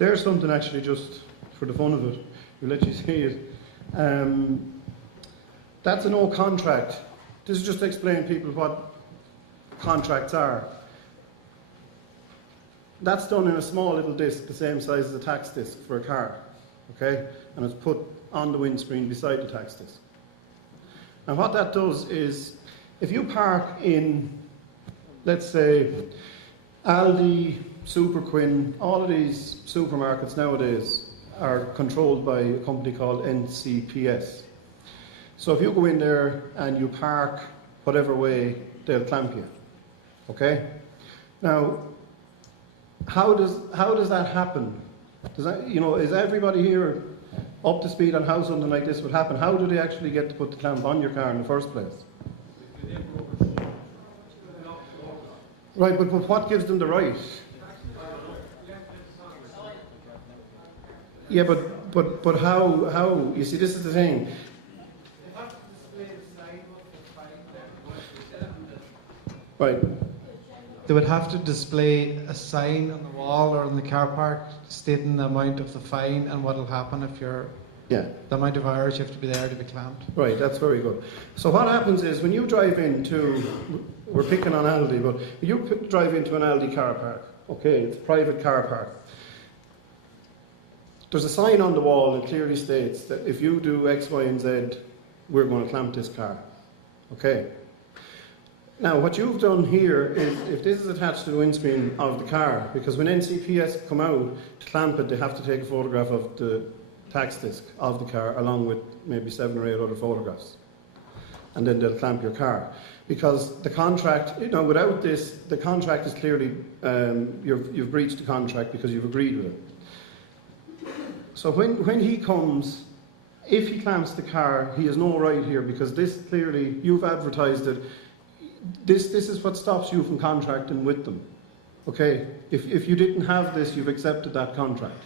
There's something actually just for the fun of it. We'll let you see it. That's a no contract. This is just to explain people what contracts are. That's done in a small little disc, the same size as a tax disc for a car, okay? And it's put on the windscreen beside the tax disc. And what that does is, if you park in, let's say, Aldi, Super Quinn, all of these supermarkets nowadays are controlled by a company called NCPS. So if you go in there and you park whatever way, they'll clamp you, okay? Now, how does that happen? Does that, is everybody here up to speed on how something like this would happen? How do they actually get to put the clamp on your car in the first place? Right, but what gives them the right? Yeah, but how? You see, this is the thing. Right. They would have to display a sign on the wall or in the car park stating the amount of the fine and what will happen if you're... Yeah. The amount of hours you have to be there to be clamped. Right, that's very good. So what happens is when you drive into, we're picking on Aldi, but you drive into an Aldi car park, okay, it's a private car park. There's a sign on the wall that clearly states that if you do X, Y, and Z, we're going to clamp this car, okay? Now, what you've done here is, if this is attached to the windscreen of the car, because when NCPS come out to clamp it, they have to take a photograph of the tax disc of the car, along with maybe 7 or 8 other photographs. And then they'll clamp your car. Because the contract, without this, the contract is clearly, you've breached the contract because you've agreed with it. So when he comes, if he clamps the car, he has no right here, because this clearly, you've advertised it. This is what stops you from contracting with them. Okay? If you didn't have this, you've accepted that contract.